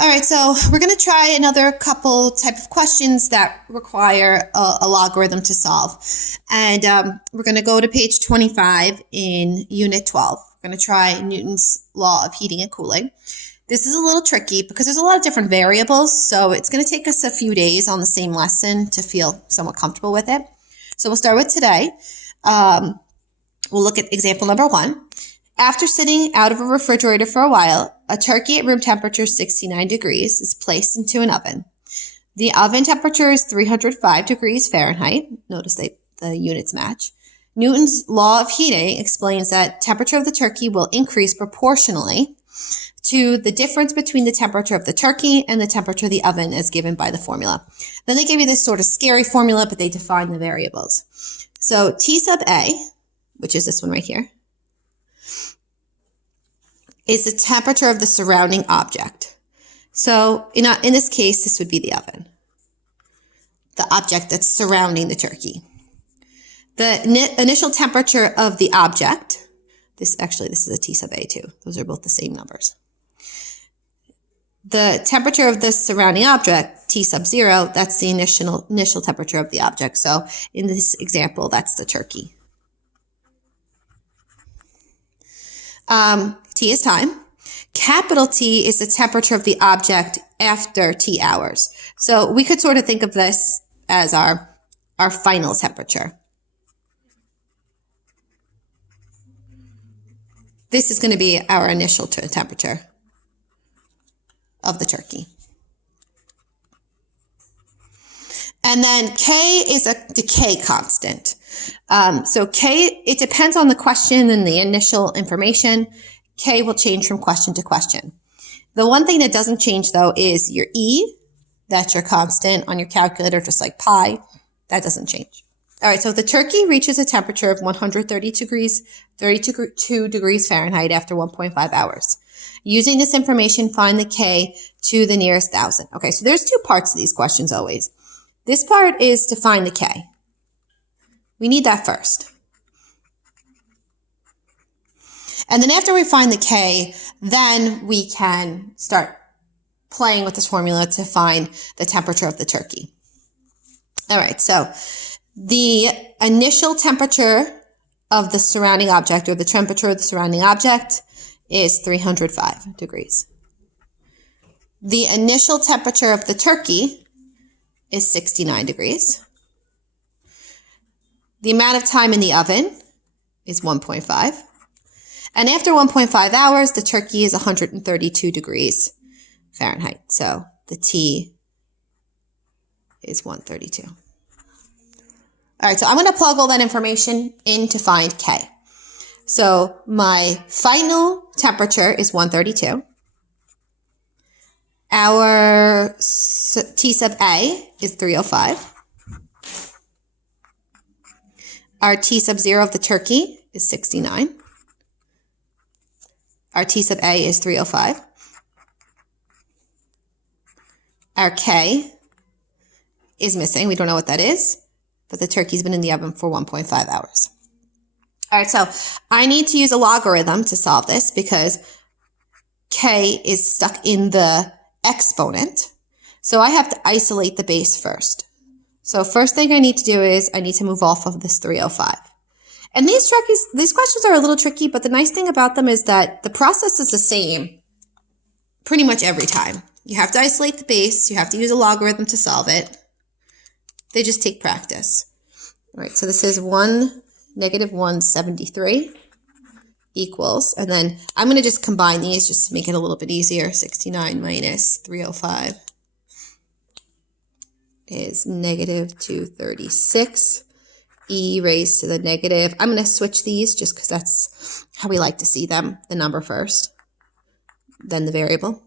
All right, so we're going to try another couple type of questions that require a logarithm to solve. And we're going to go to page 25 in Unit 12. We're going to try Newton's law of heating and cooling. This is a little tricky because there's a lot of different variables, so it's going to take us a few days on the same lesson to feel somewhat comfortable with it. So we'll start with today. We'll look at example number 1. After sitting out of a refrigerator for a while, a turkey at room temperature 69 degrees is placed into an oven. The oven temperature is 305 degrees Fahrenheit. Notice the units match. Newton's law of heating explains that temperature of the turkey will increase proportionally to the difference between the temperature of the turkey and the temperature of the oven as given by the formula. Then they give you this sort of scary formula, but they define the variables. So T sub A, which is this one right here, is the temperature of the surrounding object. So in this case, this would be the oven, the object that's surrounding the turkey. The initial temperature of the object, this is a T sub A too. Those are both the same numbers. The temperature of the surrounding object, T sub 0, that's the initial temperature of the object. So in this example, that's the turkey. T is time. Capital T is the temperature of the object after T hours. So we could sort of think of this as our final temperature. This is going to be our initial temperature of the turkey. And then K is a decay constant. So K, it depends on the question and the initial information. K will change from question to question. The one thing that doesn't change though is your E. That's your constant on your calculator, just like pi. That doesn't change. All right, so the turkey reaches a temperature of 32 degrees Fahrenheit after 1.5 hours. Using this information, find the K to the nearest thousand. Okay, so there's two parts to these questions always. This part is to find the K. We need that first. And then after we find the K, then we can start playing with this formula to find the temperature of the turkey. All right, so the initial temperature of the surrounding object, or the temperature of the surrounding object, is 305 degrees. The initial temperature of the turkey is 69 degrees. The amount of time in the oven is 1.5. And after 1.5 hours, the turkey is 132 degrees Fahrenheit. So the T is 132. All right, so I'm going to plug all that information in to find K. So my final temperature is 132. Our T sub A is 305. Our T sub 0 of the turkey is 69. Our T sub A is 305. Our K is missing. We don't know what that is, but the turkey's been in the oven for 1.5 hours. All right, so I need to use a logarithm to solve this because K is stuck in the exponent. So I have to isolate the base first. So first thing I need to do is I need to move off of this 305. And these questions are a little tricky, but the nice thing about them is that the process is the same pretty much every time. You have to isolate the base. You have to use a logarithm to solve it. They just take practice. All right, so this is negative 173 equals, and then I'm going to just combine these just to make it a little bit easier. 69 minus 305 is negative 236. E raised to the negative. I'm going to switch these just because that's how we like to see them. The number first, then the variable.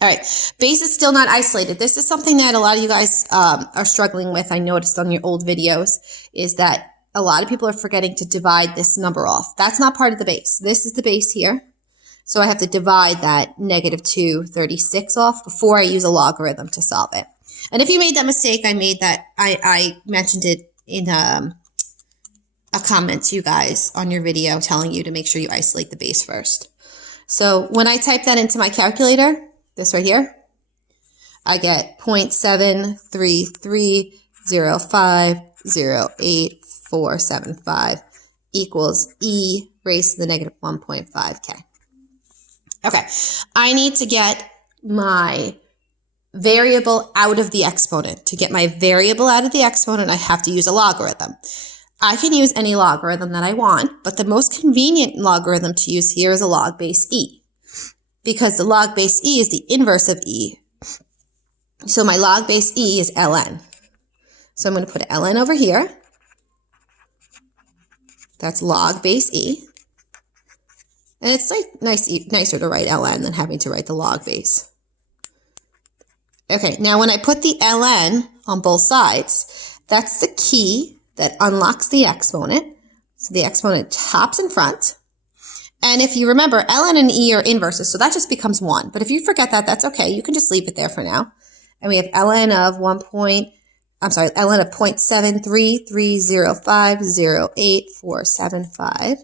All right, base is still not isolated. This is something that a lot of you guys are struggling with. I noticed on your old videos is that a lot of people are forgetting to divide this number off. That's not part of the base. This is the base here. So I have to divide that negative 236 off before I use a logarithm to solve it. And if you made that mistake, I mentioned it in a comment to you guys on your video telling you to make sure you isolate the base first. So when I type that into my calculator, this right here, I get 0.733050847 equals e raised to the negative 1.5k. Okay, I need to get my variable out of the exponent. To get my variable out of the exponent, I have to use a logarithm. I can use any logarithm that I want, but the most convenient logarithm to use here is a log base e, because the log base e is the inverse of e. So my log base e is ln. So I'm going to put ln over here. That's log base e. And it's like nicer to write ln than having to write the log base. Okay, now when I put the ln on both sides, that's the key that unlocks the exponent. So the exponent hops in front. And if you remember, ln and e are inverses, so that just becomes 1. But if you forget that, that's okay. You can just leave it there for now. And we have ln of ln of 0.733050847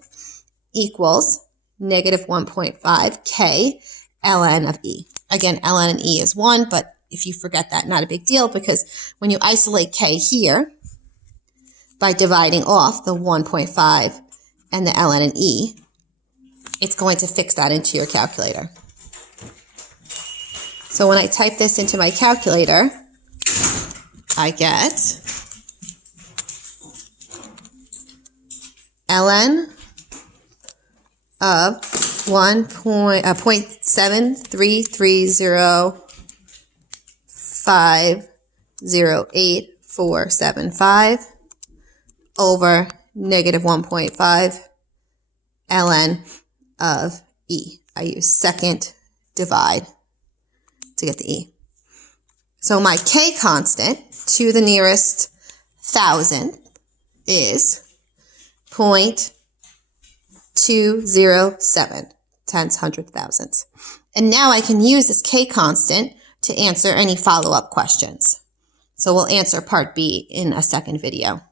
equals negative 1.5k ln of e. Again, ln and e is 1, but if you forget that, not a big deal, because when you isolate k here, by dividing off the 1.5 and the ln and e, it's going to fix that into your calculator. So when I type this into my calculator, I get ln of 0.733050847 over negative 1.5 ln of e. I use second divide to get the e. So my k constant to the nearest thousand is 0.207 times 100 thousandths. And now I can use this k constant to answer any follow-up questions. So we'll answer part B in a second video.